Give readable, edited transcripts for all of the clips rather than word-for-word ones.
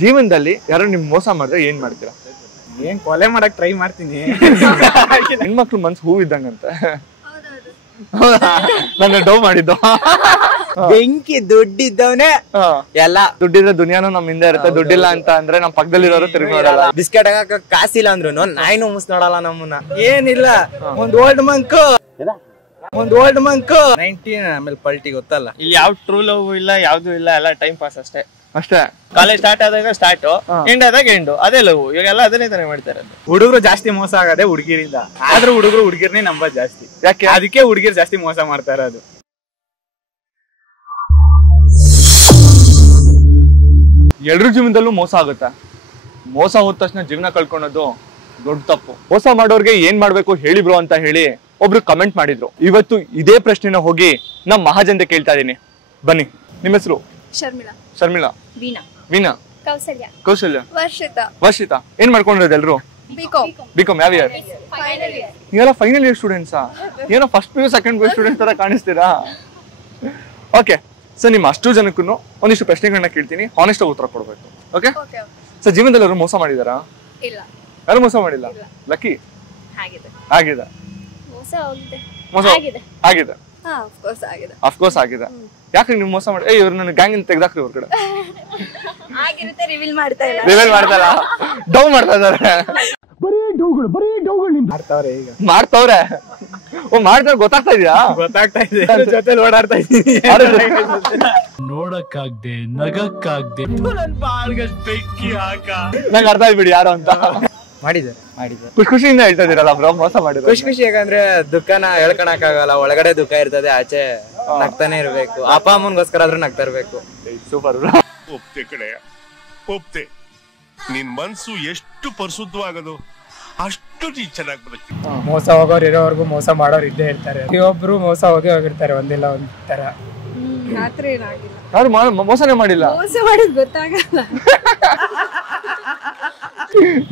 ಜೀವನದಲ್ಲಿ ಯಾರು ನಿಮ್ ಮೋಸ ಮಾಡಿದ್ರೆ ಏನ್ ಮಾಡ್ತೀರಾ? ಏನ್ ಕೊಲೆ ಮಾಡಕ್ ಟ್ರೈ ಮಾಡ್ತೀನಿ. ಹೆಣ್ಮಕ್ಳು ಮನ್ಸು ಹೂ ಇದ್ದಂಗಂತ. ನನ್ನ ಡವ್ ಮಾಡಿದ್ದು. ಬೆಂಕಿ ದುಡ್ಡಿದ್ದವನೇ ಎಲ್ಲ. ದುಡ್ಡಿದ್ರೆ ದುನಿಯಾನು ನಮ್ ಹಿಂದೆ ಇರುತ್ತೆ. ದುಡ್ಡಿಲ್ಲ ಅಂತ ಅಂದ್ರೆ ನಮ್ ಪಕ್ಕದಲ್ಲಿರೋರು ತಿರುಗಿ ನೋಡಲ್ಲ. ಬಿಸ್ಕೆಟ್ ಹಾಕಕ್ ಕಾಸಿಲ್ಲ ಅಂದ್ರು ನಾಯಿನೂ ಮುಸ್ ನೋಡಲ್ಲ ನಮ್ಮನ್ನ. ಏನಿಲ್ಲ ಒಂದ್ ಓಲ್ಡ್ ಮಂಕ್ 19 ಆಮೇಲೆ ಪಲ್ಟಿ ಗೊತ್ತಲ್ಲ. ಇಲ್ಲಿ ಯಾವ ಟ್ರೂ ಲವ್ ಇಲ್ಲ, ಯಾವ್ದು ಇಲ್ಲ, ಎಲ್ಲ ಟೈಮ್ ಪಾಸ್ ಅಷ್ಟೇ. ಕಾಲೇಜ್ ಸ್ಟಾರ್ಟ್ ಆದಾಗ ಸ್ಟಾರ್ಟ್, ಎಂಡ್ ಆದಾಗ ಎಂಡು, ಅದೇ ಲವ್. ಇವಾಗೆಲ್ಲ ಅದನ್ನೇ ತಾನೇ ಮಾಡ್ತಾರೆ. ಹುಡುಗರು ಜಾಸ್ತಿ ಮೋಸ ಆಗದೆ ಹುಡುಗಿರಿಂದ, ಆದ್ರೂ ಹುಡುಗರು ಹುಡುಗಿರ್ನೇ ನಂಬದ್ ಜಾಸ್ತಿ. ಯಾಕೆ? ಅದಕ್ಕೆ ಹುಡುಗಿರ್ ಜಾಸ್ತಿ ಮೋಸ ಮಾಡ್ತಾ ಇರೋದು. ಎಲ್ರ ಜೀವನದಲ್ಲೂ ಮೋಸ ಆಗುತ್ತೆ. ಮೋಸ ಹೋದ ತಕ್ಷಣ ಜೀವನ ಕಳ್ಕೊಳೋದು ದೊಡ್ಡ ತಪ್ಪು. ಮೋಸ ಮಾಡೋರ್ಗೆ ಏನ್ ಮಾಡ್ಬೇಕು ಹೇಳಿ ಬ್ರೋ ಅಂತ ಹೇಳಿ ಒಬ್ರು ಕಮೆಂಟ್ ಮಾಡಿದ್ರು. ಇವತ್ತು ಇದೇ ಪ್ರಶ್ನೆನ ಹೋಗಿ ನಮ್ ಮಹಾಜಂತೆ ಕೇಳ್ತಾ ಇದೀನಿ. ಬನ್ನಿ, ನಿಮ್ಮ ಹೆಸರು? ಶರ್ಮಿಳಾ. ವೀಣಾ. ಕೌಸಲ್ಯ. ವರ್ಷಿತಾ. ಏನ್ ಮಾಡ್ಕೊಂಡಿರೋದು ಎಲ್ರು? ಬಿಕಾಮ್. ಯಾವ ಇಯರ್? ನೀವೆಲ್ಲ ಫೈನಲ್ ಇಯರ್ ಸ್ಟೂಡೆಂಟ್ಸಾ? ಏನೋ first PU second PU students ತರ ಕಾಣಿಸ್ತೀರಾ? ಓಕೆ, ಸೊ ನಿಮ್ಮ ಅಷ್ಟು ಜನಕ್ಕೂ ಒಂದಿಷ್ಟು ಪ್ರಶ್ನೆಗಳನ್ನ ಕೇಳ್ತೀನಿ, ಹಾನೆಸ್ಟ್ ಆಗಿ ಉತ್ತರ ಕೊಡ್ಬೇಕು. ಓಕೆ ಸೊ ಜೀವನದಲ್ಲಿ ಯಾರು ಮೋಸ ಮಾಡಿದಾರಾ? ಯಾರು ಮೋಸ ಮಾಡಿಲ್ಲ? ಲಕ್ಕಿ ಆಗಿದೆ. ಆಗಿದೆ. ಅಫ್ಕೋರ್ಸ್ ಆಗಿದೆ. ಯಾಕ್ರಿ ನೀವು ಮೋಸ ಮಾಡಿ? ಇವ್ರು ನನ್ನ ಗ್ಯಾಂಗ್ ಇಂದ ತೆಗ್ದಾಕ್ರಿ ಅವ್ರ ಕಡೆ. ರಿವೀಲ್ ಮಾಡ್ತಾರ, ಡೌ ಮಾಡ್ತಾ ಇದಾರೆ. ಮಾಡ್ತಾವ್ರೆ. ಓ ಮಾಡ್ತಾರೆ, ಗೊತ್ತಾಗ್ತಾ ಇದೆಯಾ? ಗೊತ್ತಾಗ್ತಾ ಇದೆ, ಜೊತೆ ಓಡಾಡ್ತಾ ಇದ್ದೀನಿ. ನೋಡಕ್ಕಾಗ್ದೆ, ನಗಕ್ಕಾಗ್ದೆ, ನಂಗೆ ಅರ್ಥ ಆಗ್ಬಿಡಿ ಯಾರು ಅಂತ. ಮಾಡಿದ್ದಾರೆ ಖುಷಿಯಿಂದ ಹೇಳ್ತಾ ಇದೀರಲ್ಲ ಬ್ರೋ, ಮೋಸ ಮಾಡಿದ್ರು. ಖುಷಿ ಯಾಕಂದ್ರೆ ದುಃಖನ ಹೇಳ್ಕೊಳಕ್ ಆಗಲ್ಲ. ಒಳಗಡೆ ದುಃಖ ಇರ್ತದೆ, ಆಚೆ ನಗ್ತಾನೆ ಇರ್ಬೇಕು. ಅಪ್ಪ ಅಮ್ಮನ್ಗೋಸ್ಕರ ಆದ್ರೂ ನಗ್ತಾ ಇರ್ಬೇಕು. ಸೂಪರ್. ಒಪ್ತೆ ಕಡೆಯ ಒಪ್ತೆ. ನಿನ್ ಮನ್ಸು ಎಷ್ಟು ಪರಿಶುದ್ಧವಾಗದು ಅಷ್ಟು ನೀ ಚೆನ್ನಾಗಿ ಬರುತ್ತೆ. ಮೋಸ ಹೋಗೋರು ಇರೋವರೆಗೂ ಮೋಸ ಮಾಡೋರು ಇದ್ದೇ ಇರ್ತಾರೆ. ಒಬ್ರು ಮೋಸ ಹೋಗಿರ್ತಾರೆ ಒಂದಿಲ್ಲ ಒಂದ್ ತರ. ಯಾರು ಮೋಸನೇ ಮಾಡಿಲ್ಲ? ಗೊತ್ತಾಗಲ್ಲ.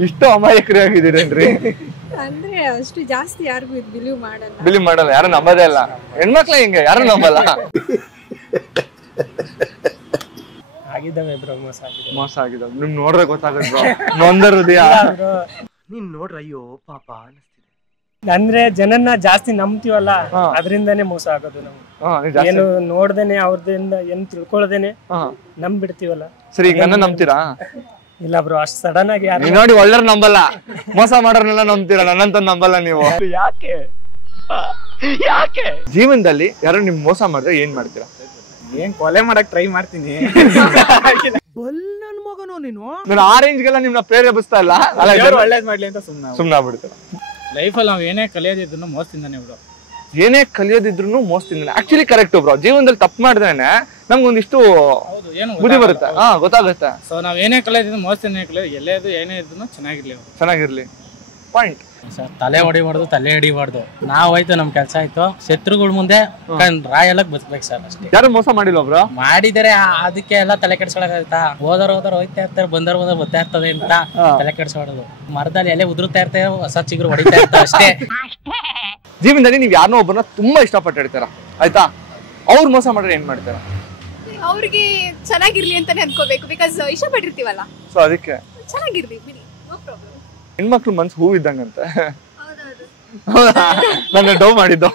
ಇಷ್ಟು ಅಮಾಯಕರಾಗಿದ್ದೀರೇನ್ರಿ? ಅಂದ್ರೆ ಅಷ್ಟು ಜಾಸ್ತಿ ಯಾರಿಗೂ ಬಿಲೀವ್ ಮಾಡಲ್ಲ. ಯಾರು ನಂಬದೇ ಇಲ್ಲ. ಹೆಣ್ಮಕ್ಳ ಹಿಂಗೆ ಯಾರು ನಂಬಲ್ಲ. ಆಗಿದ್ದಾವೆ ಬ್ರೋ, ಮೋಸ ಆಗಿದ್ದಾವೆ. ನಿಮ್ ನೋಡ್ರೆ ಗೊತ್ತಾಗುತ್ತೆ ನೊಂದ ಹೃದಯ. ನೀನ್ ನೋಡ್ರ ಅಯ್ಯೋ ಪಾಪ ಅನಿಸ್ತಿದೆ. ಅಂದ್ರೆ ಜನನ್ನ ಜಾಸ್ತಿ ನಂಬ್ತೀವಲ್ಲ, ಅದರಿಂದಾನೇ ಮೋಸ ಆಗೋದು. ನಾವು ಏನು ನೋಡ್ದೇನೆ ಅವ್ರದಿಂದ ಏನ್ ತಿಳ್ಕೊಳ್ದೇನೆ ನಂಬಿಡ್ತೀವಲ್ಲ. ಸರಿ, ಈಗ ನನ್ನ ನಂಬ್ತೀರಾ? ಇಲ್ಲ ಬ್ರೋ, ಅಷ್ಟ್ ಸಡನ್ ಆಗಿ ನೀವ್ ನೋಡಿ ಒಳ್ಳೆಯವ್ರ ನಂಬಲ್ಲ, ಮೋಸ ಮಾಡೋರ್ನೆಲ್ಲ ನಂಬ್ತೀರಾ, ನನ್ನಂತ ನಂಬಲ್ಲ ನೀವು. ಯಾಕೆ? ಜೀವನದಲ್ಲಿ ಯಾರು ನಿಮ್ ಮೋಸ ಮಾಡಿದ್ರೆ ಏನ್ ಮಾಡ್ತೀರಾ? ಏನ್ ಕೊಲೆ ಮಾಡಕ್ ಟ್ರೈ ಮಾಡ್ತೀನಿ. ನನ್ ಮಗನೋ ನೀನು. ನಾನು ಆ ರೇಂಜ್ಗೆಲ್ಲ ನಿಮ್ನ ಪ್ರೇರೇಪಿಸ್ತಾ ಇಲ್ಲ. ಒಳ್ಳೇದ್ ಮಾಡ್ಲಿ ಅಂತ ಸುಮ್ನೆ ಆಗ್ಬಿಡ್ತೀರ. ಲೈಫಲ್ಲಿ ನಾವ್ ಏನೇ ಕಲಿಯೋದಿದ್ರು ಮೋಸದಿಂದಾನೆ ಬ್ರೋ. ಏನೇ ಕಲಿಯೋದಿದ್ರು ಮೋಸದಿಂದಾನೆ. Actually correct bro. ಜೀವನದಲ್ಲಿ ತಪ್ಪು ಮಾಡಿದ್ರೇನೆ ನಮ್ಗೊಂದಿಷ್ಟು ಬುದ್ಧಿ ಬರುತ್ತೆ, ಗೊತ್ತಾಗುತ್ತೆ. ಸೊ ನಾವ್ ಏನೇ ಕಲಿಯೋದಿದ್ರು ಮೋಸದಿಂದಾನೆ ಕಲಿಯೋದು. ಎಲ್ಲೇದು ಏನೇ ಇದ್ರು ಚೆನ್ನಾಗಿರ್ಲಿ. ಪಾಯಿಂಟ್. ತಲೆ ಹೊಡಿಬಾರ್ದು, ತಲೆ ಹಿಡಿಬಾರ್ದು. ನಾವ್ ಆಯ್ತು ನಮ್ ಕೆಲ್ಸ ಆಯ್ತು. ಶತ್ರುಗಳ ಮುಂದೆ ರಾಯಲ್ಲಕ್ ಬದುಕ್ಬೇಕು ಸರ್, ಅಷ್ಟೇ. ಯಾರು ಮೋಸ ಮಾಡಿಲ್ಲ ಬ್ರೋ? ಮಾಡಿದರೆ ಅದಕ್ಕೆ ಎಲ್ಲ ತಲೆ ಕೆಡ್ಸ್ಕೊಳಕಾಗುತ್ತಾ? ಹೋದರ್ ಹೋಯ್ತಾ ಇರ್ತಾರೆ, ಬಂದರ್ ಬರ್ತಾ ಇರ್ತದೆ ಅಂತ ತಲೆ ಕೆಡ್ಸ್ಕೊಳೋದು. ಮರದಲ್ಲಿ ಎಲೆ ಉದುರುತ್ತಾ ಇರ್ತೇವೆ, ಹೊಸ ಚಿಗುರು ಹೊಡಿತಾ ಇರ್ತಾರೆ, ಅಷ್ಟೇ. ಜೀವನದಲ್ಲಿ ನೀವ್ ಯಾರನ್ನೋ ಒಬ್ಬರನ್ನ ತುಂಬಾ ಇಷ್ಟಪಟ್ಟಿರ್ತೀರ, ಆಯ್ತಾ? ಅವ್ರು ಮೋಸ ಮಾಡಿದ್ರೆ ಏನ್ ಮಾಡ್ತೀರಾ? ಅವ್ರಿಗೆ ಚೆನ್ನಾಗಿರ್ಲಿ ಅಂತಾನೆ ಅನ್ಕೋಬೇಕು. ಬಿಕಾಸ್ ಇಷ್ಟಪಟ್ಟಿರ್ತೀವಲ್ಲ, ಸೊ ಅದಕ್ಕೆ ಚೆನ್ನಾಗಿರ್ಲಿ ಬಿಡಿ, ನೋ ಪ್ರಾಬ್ಲಮ್. ಹೆಣ್ಮಕ್ಳು ಮನ್ಸು ಹೂ ಇದ್ದಂಗಂತೆ. ನನ್ನ ಡವ್ ಮಾಡಿದ್ದು.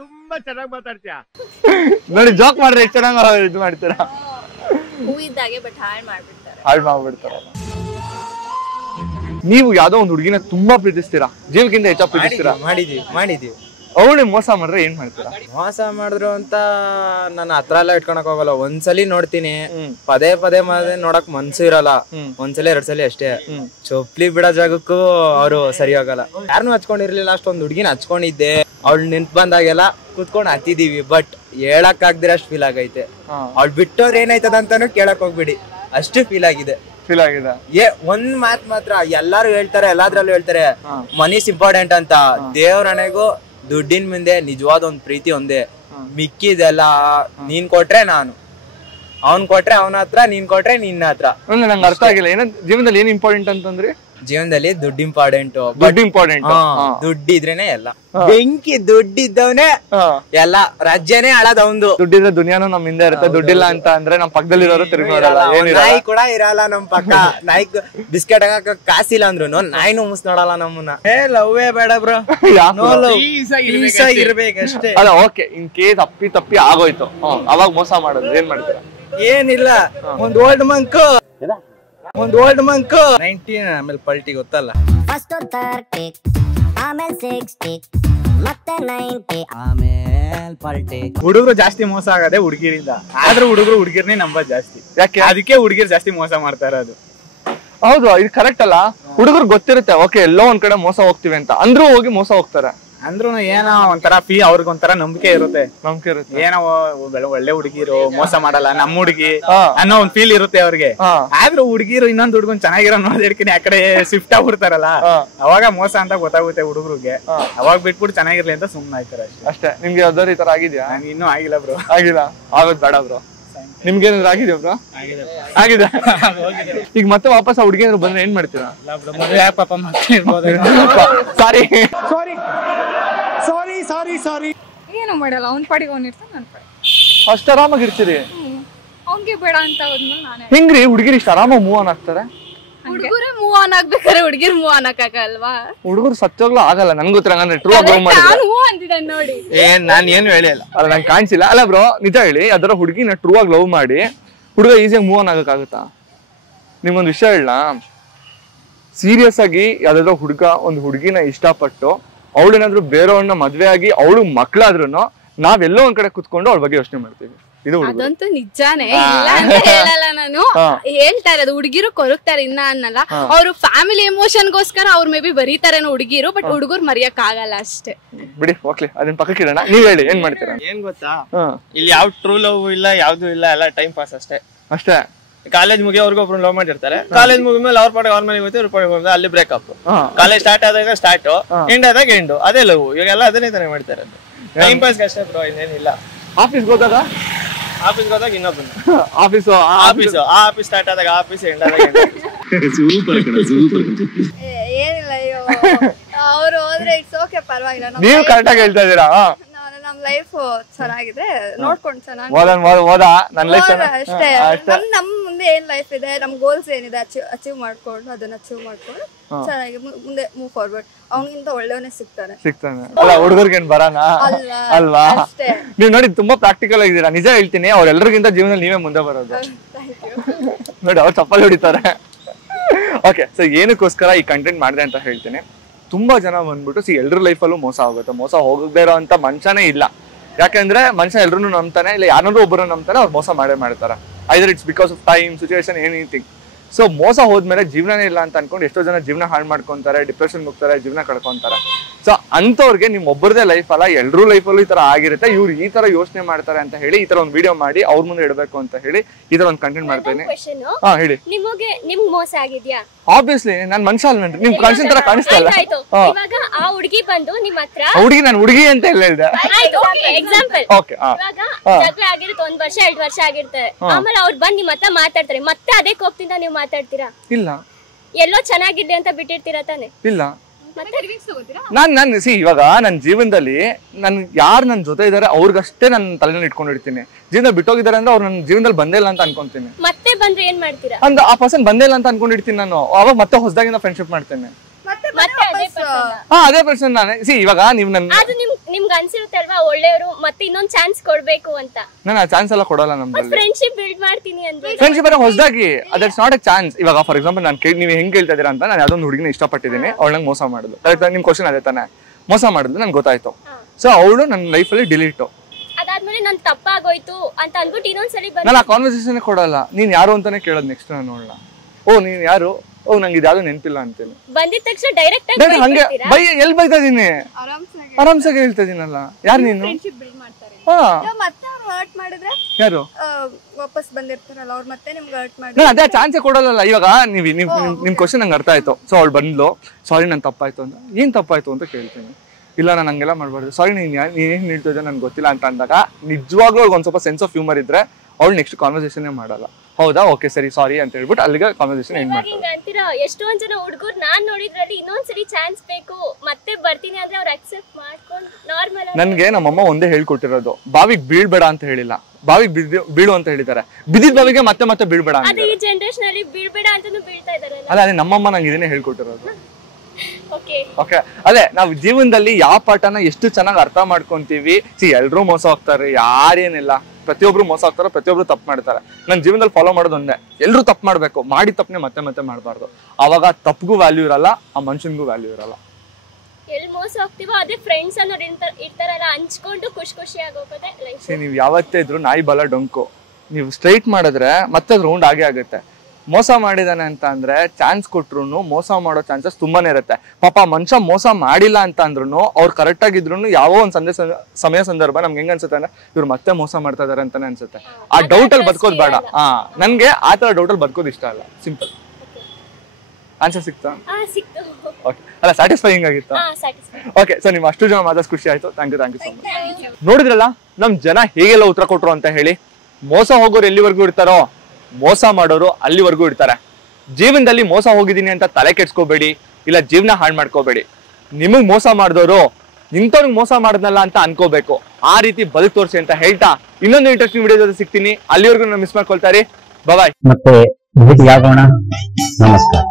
ತುಂಬಾ ಚೆನ್ನಾಗಿ ಮಾತಾಡ್ತೀಯ ನೋಡಿ, ಜೋಕ್ ಮಾಡ್ರೆ ಎಷ್ಟು ಚೆನ್ನಾಗಿ ಇದು ಮಾಡ್ತೀರಾ. ಹೂ ಇದ್ದಾಗೆ ಬಟ್ ಹಾಳು ಮಾಡ್ಬಿಡ್ತಾರ. ನೀವು ಯಾವ್ದೋ ಒಂದು ಹುಡುಗಿನ ತುಂಬಾ ಪ್ರೀತಿಸ್ತೀರಾ, ಜೀವಕ್ಕಿಂತ ಹೆಚ್ಚಾಗಿ ಪ್ರೀತಿಸ್ತೀರಾ? ಮಾಡಿದೀವಿ. ಅವಳು ಮೋಸ ಮಾಡ್ರೆ ಏನ್ ಮಾಡ್ತೀರಾ? ಮೋಸ ಮಾಡಿದ್ರು ಅಂತ ನಾನು ಹತ್ರ ಎಲ್ಲ ಇಟ್ಕೊಳಕ್ ಹೋಗಲ್ಲ. ಒಂದ್ಸಲಿ ನೋಡ್ತೀನಿ, ಪದೇ ನೋಡಕ್ ಮನ್ಸು ಇರಲ್ಲ. ಒಂದ್ಸಲಿ 2 ಸಲಿ ಅಷ್ಟೇ. ಚೊಪ್ಲಿ ಬಿಡೋ ಜಾಗಕ್ಕೂ ಅವ್ರು ಸರಿ ಹೋಗಲ್ಲ. ಯಾರನ್ನೂ ಹಚ್ಕೊಂಡಿರ್ಲಿಲ್ಲ, ಅಷ್ಟೊಂದು ಹುಡ್ಗಿನ ಹಚ್ಕೊಂಡಿದ್ದೆ. ಅವಳು ನಿಂತ್ ಬಂದಾಗೆಲ್ಲ ಕುತ್ಕೊಂಡ್ ಹತ್ತಿದೀವಿ, ಬಟ್ ಹೇಳಕ್ ಆಗ್ದಿರ ಅಷ್ಟು ಫೀಲ್ ಆಗೈತೆ. ಅವ್ಳು ಬಿಟ್ಟೋದ್ರೆ ಏನಾಯ್ತದ ಅಂತಾನು ಕೇಳಕ್ ಹೋಗ್ಬಿಡಿ, ಅಷ್ಟು ಫೀಲ್ ಆಗಿದೆ. ಒಂದ್ ಮಾತ್ ಮಾತ್ರ ಎಲ್ಲಾರು ಹೇಳ್ತಾರೆ, ಎಲ್ಲಾದ್ರಲ್ಲೂ ಹೇಳ್ತಾರೆ, ಮನೀಸ್ ಇಂಪಾರ್ಟೆಂಟ್ ಅಂತ. ದೇವ್ರನೆಗೂ ದುಡ್ಡಿನ ಮುಂದೆ ನಿಜವಾದ ಒಂದ್ ಪ್ರೀತಿ ಒಂದೇ. ಮಿಕ್ಕಿದೆಲ್ಲ ನೀನ್ ಕೊಟ್ರೆ ನಾನು, ಅವ್ನ್ ಕೊಟ್ರೆ ಅವನ ಹತ್ರ, ನೀನ್ ಕೊಟ್ರೆ ನಿನ್ನ ಹತ್ರ. ನಂಗೆ ಅರ್ಥ ಆಗಿಲ್ಲ. ಜೀವನದಲ್ಲಿ ಏನ್ ಇಂಪಾರ್ಟೆಂಟ್ ಅಂತಂದ್ರೆ ಜೀವನದಲ್ಲಿ ದುಡ್ಡು ಇಂಪಾರ್ಟೆಂಟ್. ದುಡ್ಡು ಇದ್ರೇನೆ ಎಲ್ಲ. ಬೆಂಕಿ ದುಡ್ಡಿದ್ದವನೇ ಎಲ್ಲ. ರಾಜ್ಯನೇ ಹಾಳದ ಅವಂದು. ದುಡ್ಡಿದ್ರೆ ದುನಿಯಾನು ನಮ್ ಹಿಂದೆ ಇರುತ್ತೆ. ದುಡ್ಡಿಲ್ಲ ಅಂತ ಅಂದ್ರೆ ನಮ್ ಪಕ್ಕದಲ್ಲಿರೋರು ತಿರುಗಿ ನೋಡಲ್ಲ. ನಾಯಿ ಕೂಡ ಇರಲ್ಲ ನಮ್ ಪಕ್ಕ. ನಾಯಿ ಬಿಸ್ಕೆಟ್ ಹಾಕಕ್ ಕಾಸಿಲ್ಲ ಅಂದ್ರು ನಾಯಿನೂ ಮುಸ್ ನೋಡಲ್ಲ ನಮ್ಮನ್ನ. ಲವ್ವೇ ಬೇಡ ಬ್ರೋ, ಇರ್ಬೇಕಷ್ಟೇ. ಅಲ್ಲ ಓಕೆ, ಇನ್ ಕೇಸ್ ತಪ್ಪಿ ಆಗೋಯ್ತು, ಅವಾಗ ಮೋಸ ಮಾಡೋದು ಏನ್ ಮಾಡ್ತೀರಾ? ಏನಿಲ್ಲ, ಒಂದ್ ಓಲ್ಡ್ ಮಂಕ್ 19 ಆಮೇಲೆ ಪಲ್ಟಿ ಗೊತ್ತಲ್ಲ. ಫಸ್ಟ್ 30 ಆಮೇಲೆ 60 ಮತ್ತೆ 90 ಆಮೇಲೆ ಪಲ್ಟಿ. ಹುಡುಗರು ಜಾಸ್ತಿ ಮೋಸ ಆಗದೆ ಹುಡುಗಿರಿಂದ. ಆದ್ರೂ ಹುಡುಗರು ಹುಡುಗಿರ್ನೇ ನಂಬೋದು ಜಾಸ್ತಿ. ಯಾಕೆ? ಅದಕ್ಕೆ ಹುಡುಗಿರ್ ಜಾಸ್ತಿ ಮೋಸ ಮಾಡ್ತಾ ಇರೋದು. ಹೌದು, ಇದು ಕರೆಕ್ಟ್ ಅಲ್ಲ. ಹುಡುಗರು ಗೊತ್ತಿರುತ್ತೆ ಓಕೆ ಎಲ್ಲೋ ಒಂದ್ ಕಡೆ ಮೋಸ ಹೋಗ್ತಿವಿ ಅಂತ, ಅಂದ್ರೂ ಹೋಗಿ ಮೋಸ ಹೋಗ್ತಾರೆ. ಅಂದ್ರೂ ಏನೋ ಒಂಥರ ಅವ್ರಿಗೊಂಥರ ನಂಬಿಕೆ ಇರುತ್ತೆ. ಏನೋ ಒಳ್ಳೆ ಹುಡುಗಿರು ಮೋಸ ಮಾಡಲ್ಲ ನಮ್ ಹುಡುಗಿ ಅನ್ನೋ ಒಂದ್ ಫೀಲ್ ಇರುತ್ತೆ ಅವ್ರಿಗೆ. ಆದ್ರೂ ಹುಡುಗಿರು ಇನ್ನೊಂದ್ ಹುಡುಗನ್ ಚೆನ್ನಾಗಿರೋ ನೋಡಿರ್ತೀನಿ ಆ ಕಡೆ ಶಿಫ್ಟ್ ಆಗ್ಬಿಡ್ತಾರಲ್ಲ, ಅವಾಗ ಮೋಸ ಅಂತ ಗೊತ್ತಾಗುತ್ತೆ ಹುಡುಗರಿಗೆ. ಅವಾಗ ಬಿಟ್ಬಿಟ್ಟು ಚೆನ್ನಾಗಿರ್ಲಿ ಅಂತ ಸುಮ್ನೆ ಆಯ್ತಾರೆ ಅಷ್ಟೇ. ನಿಮ್ಗೆ ಯಾವ್ದಾದ್ರು ಈ ತರ ಆಗಿದ್ಯಾ? ನಂಗೆ ಇನ್ನೂ ಆಗಿಲ್ಲ ಬ್ರೋ. ಆಗಿಲ್ಲ, ಆಗೋದ್ ಬೇಡ ಬ್ರೋ. ನಿಮ್ಗೆ ಏನಾದ್ರು ಆಗಿದ್ಯಾ ಬ್ರೋ? ಆಗಿದೆ. ಈಗ ಮತ್ತೆ ವಾಪಸ್ ಹುಡುಗಿ ಏನಾದ್ರು ಬಂದ್ರೆ ಏನ್ ಮಾಡ್ತೀರಾ? ಸಾರಿ ಏನು ಮಾಡಲ್ಲ, ಅವ್ನ ಪಾಡಿಗೆ ಅವ್ನ ಇರ್ತಾನೆ, ನನ್ನ ಪಾಡಿಗೆ ಅಷ್ಟು ಆರಾಮಾಗಿರ್ತೀರಿ. ಅವ್ನಿಗೆ ಬೇಡ ಅಂತ ಹೋದ್ಮೇಲೆ ನಾನೇ ಹೆಂಗ್ರಿ ಹುಡುಗಿರು ಇಷ್ಟ ಆರಾಮಾಗಿ ಮೂವ್ ಆನ್ ಆಗ್ತಾರೆ? ಹುಡುಗರೇ ಮೂವ್ ಆನ್ ಆಗ್ಬೇಕಾದ್ರೆ ಹುಡುಗಿರ್ ಮೂವ್ ಆನ್ ಆಗಲ್ವಾ? ಹುಡುಗರು ಸತ್ಯೋಗ್ಲೂ ಆಗಲ್ಲ. ನನ್ಗೆ ಗೊತ್ತಿರಂಗಂದ್ರೆ ಟ್ರೂ ಆಗಿ ಅಂತಿದ್ದೆ ನೋಡಿ. ನಾನ್ ಏನು ಹೇಳಿಲ್ಲ. ಅಲ್ಲ ನಂಗೆ ಕಾಣಿಸಿಲ್ಲ. ಅಲ್ಲ ಬ್ರೋ ನಿಜ ಹೇಳಿ, ಅದರ ಹುಡುಗಿನ ಟ್ರೂ ಆಗಿ ಲವ್ ಮಾಡಿ ಹುಡುಗ ಈಸಿಯಾಗಿ ಮೂವ್ ಆನ್ ಆಗಕ್ಕಾಗುತ್ತಾ? ನಿಮ್ಗೊಂದು ವಿಷಯ ಹೇಳ, ಸೀರಿಯಸ್ ಆಗಿ ಯಾವ್ದಾದ್ರು ಹುಡುಗ ಒಂದು ಹುಡುಗಿನ ಇಷ್ಟಪಟ್ಟು ಅವಳೇನಾದ್ರು ಬೇರೆಯವ್ರನ್ನ ಮದ್ವೆ ಆಗಿ ಅವಳು ಮಕ್ಳಾದ್ರೂ ನಾವೆಲ್ಲೋ ಒಂದ್ ಕಡೆ ಕುತ್ಕೊಂಡು ಅವಳ ಬಗ್ಗೆ ಯೋಚನೆ ಮಾಡ್ತೀವಿ. ಅದಂತೂ ನಿಜಾನೇ, ಇಲ್ಲ ಅಂತ ಹೇಳಲ್ಲ ನಾನು. ಹೇಳ್ತಾ ಇರೋದು ಹುಡುಗಿರು ಕೊರಗ್ತಾರೆ ಇನ್ನ ಅನ್ನಲ್ಲ. ಅವ್ರು ಫ್ಯಾಮಿಲಿ ಎಮೋಷನ್ಗೋಸ್ಕರ ಅವ್ರು ಮೇ ಬಿ ಬರೀತಾರೇನೋ ಹುಡುಗಿರು, ಬಟ್ ಹುಡುಗರು ಮರಿಯಕ್ ಆಗಲ್ಲ ಅಷ್ಟೇ. ಬಿಡಿ ಹೋಗ್ಲಿ, ಅದನ್ನ ಪಕ್ಕಕ್ಕೆ ಇಡೋಣ. ನೀವ್ ಹೇಳಿ ಏನ್ ಮಾಡ್ತೀರಾ? ಏನ್ ಗೊತ್ತಾ, ಇಲ್ಲಿ ಯಾವ ಟ್ರೂ ಲವ್ ಇಲ್ಲ, ಯಾವ್ದು ಇಲ್ಲ, ಎಲ್ಲ ಟೈಮ್ ಪಾಸ್ ಅಷ್ಟೇ. ಕಾಲೇಜ್ ಮುಗಿಯೋವರೆಗೂ ಒಬ್ರು ಲವ್ ಮಾಡಿರ್ತಾರೆ. ಕಾಲೇಜ್ ಮುಗಿದ್ಮೇಲೆ ಅವ್ರ ಪಾಡಿಗೆ ಅವ್ರ ಮನೆಗೆ ಹೋಗ್ತಾರೆ, ಇವ್ರ ಪಾಡಿಗೆ ಹೋಗ್ತಾರೆ, ಅಲ್ಲಿ ಬ್ರೇಕಪ್. ಕಾಲೇಜ್ ಸ್ಟಾರ್ಟ್ ಆದಾಗ ಸ್ಟಾರ್ಟ್, ಎಂಡ್ ಆದಾಗ ಎಂಡು. ಅದೇ ಲವ್. ಇವಾಗೆಲ್ಲ ಅದನ್ನೇ ತಾನೇ ಮಾಡ್ತಾರೆ. ಟೈಮ್ ಪಾಸ್ ಅಷ್ಟೇ ಬ್ರೋ, ಇನ್ನೇನಿಲ್ಲ. ಆಫೀಸ್ಗೆ ಹೋದಾಗ ಇನ್ನೊಬ್ಬನು ಆಫೀಸ್ ಸ್ಟಾರ್ಟ್ ಆದಾಗ ಆಫೀಸ್, ಎಂಡ್ ಆದಾಗ ಏನಿಲ್ಲ. ಅಯ್ಯೋ ಅವ್ರು ಹೋದ್ರೆ ಇಟ್ಸ್ ಓಕೆ, ಪರವಾಗಿಲ್ಲ. ನೀವು ಕರೆಕ್ಟ್ ಆಗಿ ಹೇಳ್ತಾ ಇದೀರಾ. ನಮ್ ಲೈಫ್ ಚೆನ್ನಾಗಿದೆ, ನೋಡ್ಕೊಂಡು ಚೆನ್ನಾಗಿ ಅಷ್ಟೇ. ನಮ್ ಮುಂದೆ ಏನ್ ಲೈಫ್ ಇದೆ, ನಮ್ ಗೋಲ್ಸ್ ಏನಿದೆ ಅಚೀವ್ ಮಾಡ್ಕೊಂಡು ಅದನ್ನ ಅಚೀವ್ ಮಾಡ್ಕೊಂಡು ಚೆನ್ನಾಗಿ ಮುಂದೆ ಮೂವ್ ಫಾರ್ವರ್ಡ್. ಅವನಿಗಿಂತ ಒಳ್ಳೆಯವನೇ ಸಿಗ್ತಾನೆ. ಅಲ್ಲ ಹುಡುಗರಿಗೆ ಬರೋಣ ಅಲ್ವಾ? ನೀವ್ ನೋಡಿ ತುಂಬಾ ಪ್ರಾಕ್ಟಿಕಲ್ ಆಗಿದ್ದೀರಾ. ನಿಜ ಹೇಳ್ತೀನಿ, ಅವ್ರೆಲ್ಲರಿಗಿಂತ ಜೀವನದಲ್ಲಿ ನೀವೇ ಮುಂದೆ ಬರೋದು. ನೋಡಿ ಅವ್ರು ಚಪ್ಪಲಿ ಹೊಡಿತಾರೆ. ಓಕೆ, ಸೊ ಏನಕ್ಕೋಸ್ಕರ ಈ ಕಂಟೆಂಟ್ ಮಾಡಿದೆ ಅಂತ ಹೇಳ್ತೀನಿ. ತುಂಬಾ ಜನ ಬಂದ್ಬಿಟ್ಟು ಎಲ್ರ ಲೈಫಲ್ಲೂ ಮೋಸ ಆಗುತ್ತೆ. ಮೋಸ ಹೋಗದೇ ಇರೋ ಅಂತ ಮನುಷ್ಯನೇ ಇಲ್ಲ. ಯಾಕಂದ್ರೆ ಮನುಷ್ಯ ಎಲ್ರು ನಂಬ್ತಾನೆ, ಇಲ್ಲ ಯಾರನ್ನಾದ್ರೂ ಒಬ್ಬರು ನಂಬ್ತಾನೆ, ಅವ್ರು ಮೋಸ ಮಾಡ್ತಾರೆ. Either it's because of time, situation, anything. So ಮೋಸ ಹೋದ್ಮೇಲೆ ಜೀವನನೇ ಇಲ್ಲ ಅಂತ ಅನ್ಕೊಂಡು ಎಷ್ಟೋ ಜನ ಜೀವನ ಹಾಳು ಮಾಡ್ಕೊಂತಾರೆ, ಡಿಪ್ರೆಷನ್ ಹೋಗ್ತಾರೆ, ಜೀವನ ಕಳ್ಕೊಂತಾರೆ. ಸೊ ಅಂತವ್ರಿಗೆ ನಿಮ್ ಒಬ್ಬರದೇ ಲೈಫ್ ಅಲ್ಲ, ಎಲ್ರೂ ಲೈಫಲ್ಲೂ ಈ ತರ ಆಗಿರುತ್ತೆ. ಇವ್ರು ಈ ತರ ಯೋಚನೆ ಮಾಡ್ತಾರೆ ಅಂತ ಹೇಳಿ ಈ ತರ ಒಂದು ವಿಡಿಯೋ ಮಾಡಿ ಅವ್ರ ಮುಂದೆ ಇಡಬೇಕು ಅಂತ ಹೇಳಿ ಈ ತರ ಒಂದು ಕಂಟೆಂಟ್ ಮಾಡ್ತೇನೆ. ಹೇಳಿ, ನಿಮ್ಗೆ ಮೋಸ ಆಗಿದ್ಯಾ? ಆಬ್ವಿಯಸ್ಲಿ ನಾನ್ ಮನುಷ್ಯ ಅಲ್ವೇನ್ರಿ, ನಿಮ್ ಕನ್ಸಿನ ತರ ಕಾಣಿಸ್ತಾ ಇಲ್ಲ. ಇವಾಗ ಆ ಹುಡುಗಿ ಬಂದು ನಿಮ್ ಹತ್ರ, ಹುಡುಗಿ ನಾನು ಹುಡುಗಿ ಅಂತ ಹೇಳಿದೆ. ಎಕ್ಸಾಂಪಲ್, ಇವಾಗ ಜಗಳ ಆಗಿರುತ್ತೆ, 1 ವರ್ಷ 2 ವರ್ಷ ಆಗಿರ್ತಾರೆ. ಆಮೇಲೆ ಅವ್ರು ಬಂದ್ ನಿಮ್ ಹತ್ರ ಮಾತಾಡ್ತಾರೆ, ಮತ್ತೆ ಅದೇ ಕೋಪದಿಂದ ನೀವು ಮಾತಾಡ್ತೀರಾ? ಇಲ್ಲ. ಎಲ್ಲೋ ಚೆನ್ನಾಗಿರ್ಲಿ ಅಂತ ಬಿಟ್ಟಿರ್ತೀರಾ ತಾನೆ? ಇಲ್ಲ. ನಾನ್ ಇವಾಗ ನನ್ನ ಜೀವನದಲ್ಲಿ ಯಾರು ನನ್ನ ಜೊತೆ ಇದಾರೆ ಅವ್ರಿಗಷ್ಟೇ ನನ್ನ ತಲೆನಲ್ಲಿ ಇಟ್ಕೊಂಡಿರ್ತೀನಿ. ಜೀವನ ಬಿಟ್ಟೋಗಿದ್ದಾರೆ ಅಂದ್ರೆ ಅವ್ರು ನನ್ನ ಜೀವನದಲ್ಲಿ ಬಂದೇ ಇಲ್ಲ ಅಂತ ಅನ್ಕೊಂತೀನಿ. ಮತ್ತೆ ಬಂದ್ರೆ ಏನ್ ಮಾಡ್ತೀರಾ? ಅಂದ್ರೆ ಆ ಪರ್ಸನ್ ಬಂದೇ ಇಲ್ಲ ಅಂತ ಅನ್ಕೊಂಡಿರ್ತೀನಿ ನಾನು. ಅವಾಗ ಮತ್ತೆ ಹೊಸದಾಗಿಂದ ಫ್ರೆಂಡ್ಶಿಪ್ ಮಾಡ್ತೇನೆ. ಅದೇ ಪರ್ಸನ್ ನಾನು. ಇವಾಗ ನೀವು ನಿಮ್ಗೆ ಅನ್ಸಿರುತ್ತೆ ಅಲ್ವಾ ಒಳ್ಳೆಯವರು, ಮತ್ತೆ ಇನ್ನೊಂದ್ ಚಾನ್ಸ್ ಕೊಡ್ಬೇಕು ಅಂತ. ನಾನು ಆ ಚಾನ್ಸ್ ಎಲ್ಲ ಕೊಡಲ್ಲ. ನಮ್ಮಲ್ಲಿ ಫ್ರೆಂಡ್ಶಿಪ್ ಬಿಲ್ಡ್ ಮಾಡ್ತೀನಿ ಅಂದ್ರೆ ಫ್ರೆಂಡ್ಶಿಪ್ ಎಲ್ಲ ಹೊಸದಾಗಿ, ದಟ್ಸ್ ನಾಟ್ ಎ ಚಾನ್ಸ್. ಇವಾಗ ಫಾರ್ ಎಕ್ಸಾಂಪಲ್ ನೀವು ಹೆಂಗ್ ಕೇಳ್ತಾ ಇದೀರಾ ಅಂತ, ನಾನು ಯಾವ್ದೊಂದು ಹುಡುಗಿನ ಇಷ್ಟಪಟ್ಟಿದ್ದೀನಿ, ಅವಳು ನಂಗೆ ಮೋಸ ಮಾಡಿದ್ಲು. ನಿಮ್ ಕ್ವಶನ್ ಅದೇ ತಾನೆ, ಮೋಸ ಮಾಡಿದ್ಲು ನನ್ಗೆ ಗೊತ್ತಾಯ್ತು. ಸೊ ಅವಳು ನನ್ನ ಲೈಫಲ್ಲಿ ಡಿಲೀಟ್. ಅದಾದ್ಮೇಲೆ ನನ್ ತಪ್ಪಾಗೋಯ್ತು ಅಂತ ಅನ್ಬಿಟ್ಟು ಇನ್ನೊಂದ್ಸಲಿ ನಾನು ಆ ಕಾನ್ವರ್ಸೇಷನ್ ಕೊಡಲ್ಲ. ನೀನ್ ಯಾರು ಅಂತಾನೆ ಕೇಳೋದು ನೆಕ್ಸ್ಟ್. ನಾನು ನೋಡಲ್ಲ, ಓ ನೀನ್ ಯಾರು, ಓ ನಂಗೆ ಇದ್ಯಾವ್ದು ನೆನಪಿಲ್ಲ ಅಂತೇಳಿ ಬಂದಿದ ತಕ್ಷಣ ಡೈರೆಕ್ಟ್ ಹಂಗೆ ಎಲ್ಲಿ ಬೈತಾ ಇದೀನಿ, ಆರಾಮ್ಸಾಗಿ ಹೇಳ್ತಾ ಇದೀನಲ್ಲ. ಯಾರು ನೀನು? ಯಾರು ವಾಪಸ್ ಬಂದಿರ್ತಾರಲ್ಲ ಅವ್ರು ಮತ್ತೆ ನಿಮ್ಗೆ ಹರ್ಟ್ ಮಾಡಿ. ನಾನು ಅದೇ ಚಾನ್ಸೇ ಕೊಡಲ್ಲ. ಇವಾಗ ನಿಮ್ ಕ್ವಶನ್ ನಂಗೆ ಅರ್ಥ ಆಯ್ತು. ಸೊ ಅವಳು ಬಂದ್ಲು, ಸಾರಿ ನನ್ ತಪ್ಪಾಯ್ತು ಅಂತ. ಏನ್ ತಪ್ಪಾಯ್ತು ಅಂತ ಕೇಳ್ತೀನಿ. ಇಲ್ಲ ನಾನು ಹಂಗೆಲ್ಲ ಮಾಡ್ಬಾರ್ದು, ಸಾರಿ ನೀನ್ ಏನ್ ಹೇಳ್ತಿದ್ದೆ ನನ್ಗೆ ಗೊತ್ತಿಲ್ಲ ಅಂತ ಅಂದಾಗ ನಿಜವಾಗ್ಲೂ ಒಂದ್ ಸ್ವಲ್ಪ ಸೆನ್ಸ್ ಆಫ್ ಹ್ಯೂಮರ್ ಇದ್ರೆ ಅವಳು ನೆಕ್ಸ್ಟ್ ಕಾನ್ವರ್ಸೇಷನ್ ಮಾಡಲ್ಲ. ಹೌದಾ, ಓಕೆ ಸರಿ ಸಾರಿ ಅಂತ ಹೇಳ್ಬಿಟ್ಟು ಅಲ್ಲಿಗೆ ಕಾನ್ವರ್ಸೇಷನ್ ಎಂಡ್ ಮಾಡ್ತಾರೆ. ಹಿಂಗ ಅಂತೀರಾ ಎಷ್ಟೊಂದ್ ಜನ ಹುಡುಗರು ನಾನ್ ನೋಡಿದ್ರಲ್ಲಿ ಇನ್ನೊಂದ್ಸರಿ ಚಾನ್ಸ್ ಬೇಕು ಮತ್ತೆ ಬರ್ತೀನಿ ಅಂದ್ರೆ ಅವ್ರು ಅಕ್ಸೆಪ್ಟ್ ಮಾಡ್ಕೊಂಡು ನಾರ್ಮಲ್. ನನ್ಗೆ ನಮ್ಮಮ್ಮ ಒಂದೇ ಹೇಳ್ಕೊಟ್ಟಿರೋದು, ಬಾವಿಗೆ ಬೀಳ್ಬೇಡ ಅಂತ ಹೇಳಿಲ್ಲ, ಬಾವಿಗೆ ಬೀಳು ಅಂತ ಹೇಳಿದ್ದಾರೆ. ಬಿದ್ದಿದ್ ಬಾವಿಗೆ ಮತ್ತೆ ಮತ್ತೆ ಬೀಳ್ಬೇಡ ಅಂತ. ಅದೇ ಈ ಜನರೇಷನ್ ಅಲ್ಲಿ ಬೀಳ್ಬೇಡ ಅಂತಾನು ಬೀಳ್ತಾ ಇದಾರಲ್ಲ. ಅದೇ ನಮ್ಮಮ್ಮ ನಂಗೆ ಇದನ್ನೇ ಹೇಳ್ಕೊಟ್ಟಿರೋದು. ಓಕೆ ಓಕೆ, ಅದೇ ನಾವು ಜೀವನದಲ್ಲಿ ಯಾವ ಪಾಠನ ಎಷ್ಟು ಚೆನ್ನಾಗಿ ಅರ್ಥ ಮಾಡ್ಕೊಂತೀವಿ. ಎಲ್ರೂ ಮೋಸ ಹೋಗ್ತಾರೆ, ಯಾರೇನಿಲ್ಲ, ಪ್ರತಿಯೊಬ್ರು ಮೋಸ ಹೋಗ್ತಾರೆ, ಪ್ರತಿಯೊಬ್ರು ತಪ್ಪು ಮಾಡ್ತಾರೆ. ನನ್ನ ಜೀವನದಲ್ಲಿ ಫಾಲೋ ಮಾಡೋದು ಒಂದೇ, ಎಲ್ರು ತಪ್ಪು ಮಾಡ್ಬೇಕು, ಮಾಡಿ ತಪ್ಪನೆ ಮತ್ತೆ ಮತ್ತೆ ಮಾಡಬಾರ್ದು. ಅವಾಗ ತಪ್ಪಿಗೂ ವ್ಯಾಲ್ಯೂ ಇರಲ್ಲ, ಆ ಮನುಷ್ಯನ್ಗೂ ವ್ಯಾಲ್ಯೂ ಇರಲ್ಲ. ಎಲ್ಲಿ ಮೋಸ ಹೋಗ್ತೀವೋ ಅದೇ ಫ್ರೆಂಡ್ಸ್ ಅನ್ನೋರು ಇರ್ತಾರಲ್ಲ, ಹಂಚ್ಕೊಂಡು ಖುಷಿಯಾಗಿ ಹೋಗೋದೇ ಲೈಫ್. ನೀವು ಯಾವತ್ತೇ ಇದ್ರು ನಾಯಿ ಬಲ ಡೊಂಕು, ನೀವು ಸ್ಟ್ರೈಟ್ ಮಾಡಿದ್ರೆ ಮತ್ತೆ ಅದು ರೌಂಡ್ ಆಗೇ ಆಗುತ್ತೆ. ಮೋಸ ಮಾಡಿದಾನೆ ಅಂತ ಅಂದ್ರೆ ಚಾನ್ಸ್ ಕೊಟ್ರು ಮೋಸ ಮಾಡೋ ಚಾನ್ಸಸ್ ತುಂಬಾನೇ ಇರುತ್ತೆ. ಪಾಪ ಮನುಷ್ಯ ಮೋಸ ಮಾಡಿಲ್ಲ ಅಂತ ಅಂದ್ರೂ ಅವ್ರು ಕರೆಕ್ಟ್ ಆಗಿದ್ರು ಯಾವ ಒಂದು ಸಮಯ ಸಂದರ್ಭ ನಮ್ಗೆ ಹೆಂಗ್ ಅನ್ಸುತ್ತೆ ಅಂದ್ರೆ ಇವ್ರು ಮತ್ತೆ ಮೋಸ ಮಾಡ್ತಾ ಇದಾರೆ ಅಂತಾನೆ ಅನ್ಸುತ್ತೆ. ಆ ಡೌಟ್ ಅಲ್ಲಿ ಬದುಕೋದು ಬೇಡ. ನನ್ಗೆ ಆ ತರ ಡೌಟ್ ಅಲ್ಲಿ ಬದುಕೋದು ಇಷ್ಟ ಅಲ್ಲ. ಸಿಂಪಲ್ ಆನ್ಸರ್ ಸಿಕ್ತಾ? ಓಕೆ, ಅಲ್ಲ ಸ್ಯಾಟಿಸ್ಫೈಯಿಂಗ್ ಆಗಿತ್ತು. ಓಕೆ, ಸೊ ನಿಮ್ ಅಷ್ಟು ಜನ ಮಾತಾಡ್ಸ್ ಖುಷಿ ಆಯ್ತು. Thank you so much. ನೋಡಿದ್ರಲ್ಲ ನಮ್ ಜನ ಹೇಗೆಲ್ಲ ಉತ್ತರ ಕೊಟ್ರು ಅಂತ ಹೇಳಿ. ಮೋಸ ಹೋಗೋರು ಎಲ್ಲಿವರೆಗೂ ಇರ್ತಾರೋ, ಮೋಸ ಮಾಡೋರು ಅಲ್ಲಿವರೆಗೂ ಇರ್ತಾರೆ. ಜೀವನದಲ್ಲಿ ಮೋಸ ಹೋಗಿದ್ದೀನಿ ಅಂತ ತಲೆ ಕೆಡ್ಸ್ಕೋಬೇಡಿ, ಇಲ್ಲ ಜೀವನ ಹಾಳು ಮಾಡ್ಕೋಬೇಡಿ. ನಿಮಗ್ ಮೋಸ ಮಾಡಿದವರು ಇಂಥವ್ರಿಗೆ ಮೋಸ ಮಾಡಿದ್ನಲ್ಲ ಅಂತ ಅನ್ಕೋಬೇಕು. ಆ ರೀತಿ ಬದುಕು ತೋರಿಸಿ ಅಂತ ಹೇಳ್ತಾ ಇನ್ನೊಂದು ಇಂಟ್ರೆಸ್ಟಿಂಗ್ ವಿಡಿಯೋ ಜೊತೆ ಸಿಗ್ತೀನಿ. ಅಲ್ಲಿವರೆಗೂ ಮಿಸ್ ಮಾಡ್ಕೊಳ್ತಾರೆ. ಬಾಯ್. ಮತ್ತೆ ಭೇಟಿಯಾಗೋಣ. ನಮಸ್ಕಾರ.